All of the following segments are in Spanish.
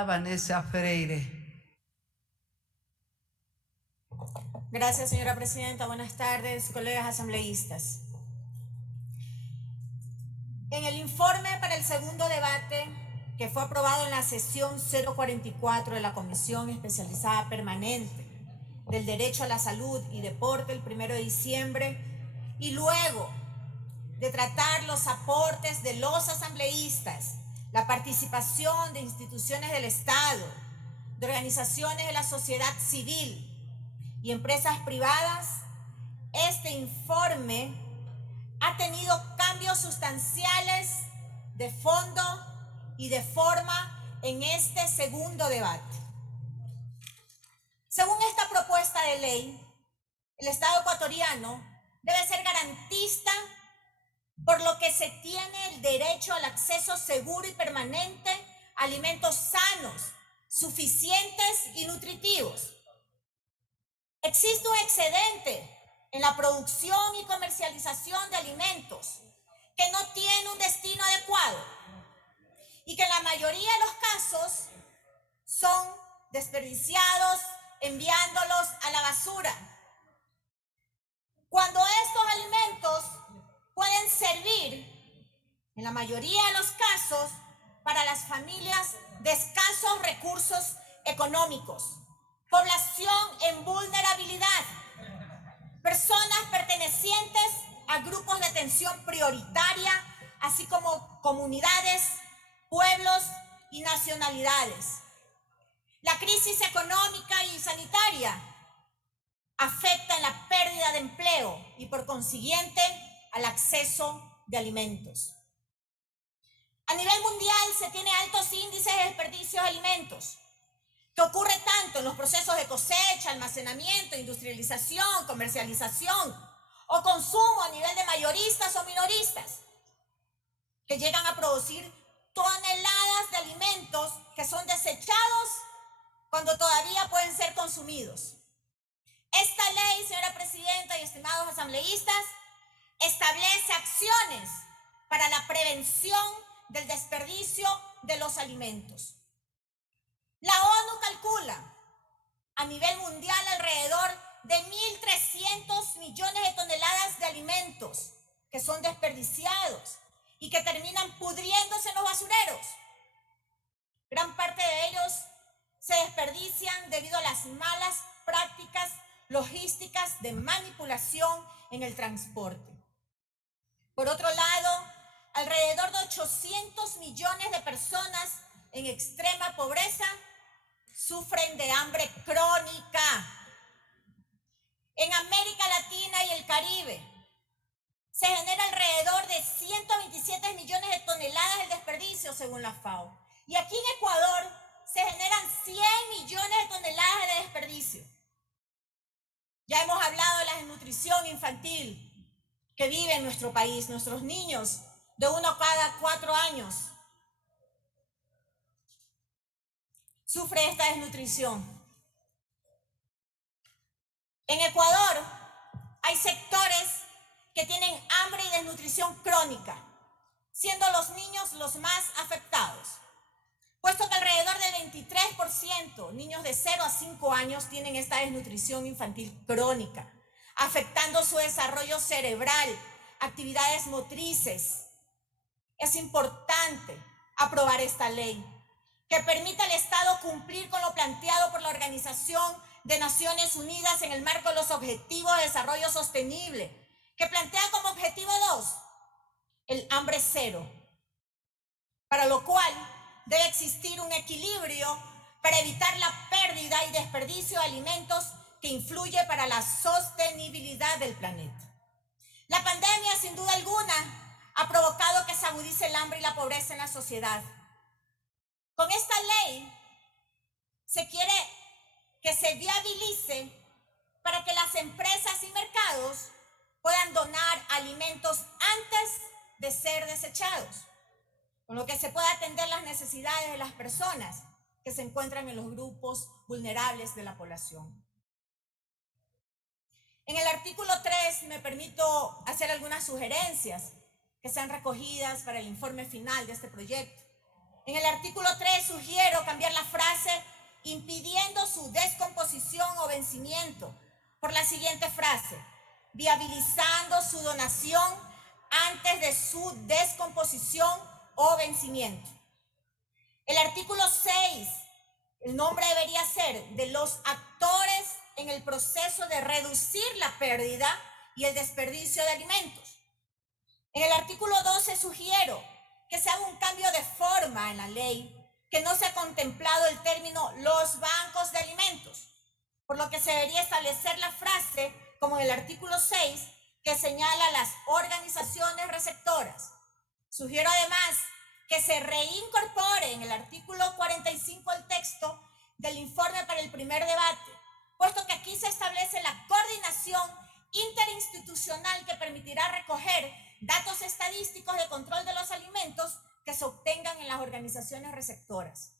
Vanessa Freire. Gracias, señora presidenta. Buenas tardes, colegas asambleístas. En el informe para el segundo debate, que fue aprobado en la sesión 044 de la Comisión Especializada Permanente del Derecho a la Salud y Deporte el 1 de diciembre, y luego de tratar los aportes de los asambleístas, la participación de instituciones del Estado, de organizaciones de la sociedad civil y empresas privadas, este informe ha tenido cambios sustanciales de fondo y de forma en este segundo debate. Según esta propuesta de ley, el Estado ecuatoriano debe ser garantista, por lo que se tiene el derecho al acceso seguro y permanente a alimentos sanos, suficientes y nutritivos. Existe un excedente en la producción y comercialización de alimentos que no tiene un destino adecuado y que en la mayoría de los casos son desperdiciados enviándolos a la basura, cuando estos alimentos pueden servir, en la mayoría de los casos, para las familias de escasos recursos económicos, población en vulnerabilidad, personas pertenecientes a grupos de atención prioritaria, así como comunidades, pueblos y nacionalidades. La crisis económica y sanitaria afecta en la pérdida de empleo y por consiguiente al acceso de alimentos. A nivel mundial se tiene altos índices de desperdicio de alimentos, que ocurre tanto en los procesos de cosecha, almacenamiento, industrialización, comercialización o consumo a nivel de mayoristas o minoristas, que llegan a producir toneladas de alimentos que son desechados cuando todavía pueden ser consumidos. Esta ley, señora presidenta y estimados asambleístas, establece acciones para la prevención del desperdicio de los alimentos. La ONU calcula a nivel mundial alrededor de 1.300 millones de toneladas de alimentos que son desperdiciados y que terminan pudriéndose en los basureros. Gran parte de ellos se desperdician debido a las malas prácticas logísticas de manipulación en el transporte. Por otro lado, alrededor de 800 millones de personas en extrema pobreza sufren de hambre crónica. En América Latina y el Caribe se genera alrededor de 127 millones de toneladas de desperdicio según la FAO. Y aquí en Ecuador se generan 100 millones de toneladas de desperdicio. Ya hemos hablado de la desnutrición infantil que vive en nuestro país. Nuestros niños de 1 cada 4 años sufren esta desnutrición. En Ecuador hay sectores que tienen hambre y desnutrición crónica, siendo los niños los más afectados, puesto que alrededor del 23% niños de 0 a 5 años tienen esta desnutrición infantil crónica, afectando su desarrollo cerebral, actividades motrices. Es importante aprobar esta ley que permita al Estado cumplir con lo planteado por la Organización de Naciones Unidas en el marco de los Objetivos de Desarrollo Sostenible, que plantea como objetivo 2 el hambre cero, para lo cual debe existir un equilibrio para evitar la pérdida y desperdicio de alimentos que influye para la sostenibilidad del planeta. La pandemia, sin duda alguna, ha provocado que se agudice el hambre y la pobreza en la sociedad. Con esta ley se quiere que se viabilice para que las empresas y mercados puedan donar alimentos antes de ser desechados, con lo que se pueda atender las necesidades de las personas que se encuentran en los grupos vulnerables de la población. En el artículo 3 me permito hacer algunas sugerencias que sean recogidas para el informe final de este proyecto. En el artículo 3 sugiero cambiar la frase impidiendo su descomposición o vencimiento por la siguiente frase: viabilizando su donación antes de su descomposición o vencimiento. El artículo 6, el nombre debería ser de los actores en el proceso de reducir la pérdida y el desperdicio de alimentos. En el artículo 12 sugiero que se haga un cambio de forma en la ley, que no se ha contemplado el término los bancos de alimentos, por lo que se debería establecer la frase, como en el artículo 6, que señala las organizaciones receptoras. Sugiero además que se reincorpore en el artículo 45 el texto del informe para el primer debate, puesto que aquí se establece la coordinación interinstitucional que permitirá recoger datos estadísticos de control de los alimentos que se obtengan en las organizaciones receptoras.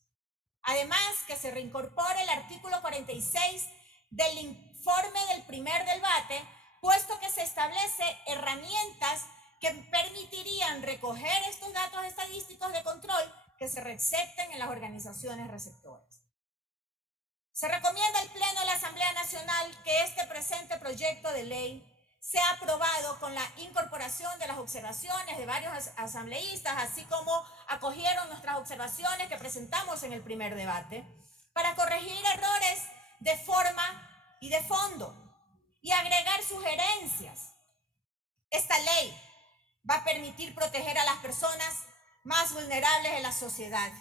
Además, que se reincorpore el artículo 46 del informe del primer debate, puesto que se establece herramientas que permitirían recoger estos datos estadísticos de control que se recepten en las organizaciones receptoras. Se recomienda al Pleno de la Asamblea Nacional que este presente proyecto de ley sea aprobado con la incorporación de las observaciones de varios asambleístas, así como acogieron nuestras observaciones que presentamos en el primer debate, para corregir errores de forma y de fondo y agregar sugerencias. Esta ley va a permitir proteger a las personas más vulnerables de la sociedad,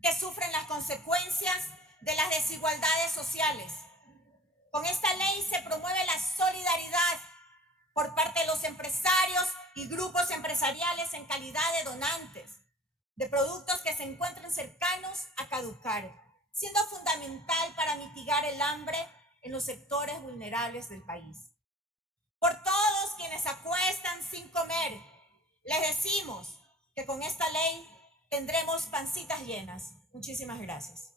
que sufren las consecuencias de las desigualdades sociales. Con esta ley se promueve la solidaridad por parte de los empresarios y grupos empresariales en calidad de donantes de productos que se encuentran cercanos a caducar, siendo fundamental para mitigar el hambre en los sectores vulnerables del país. Por todos quienes acuestan sin comer, les decimos que con esta ley tendremos pancitas llenas. Muchísimas gracias.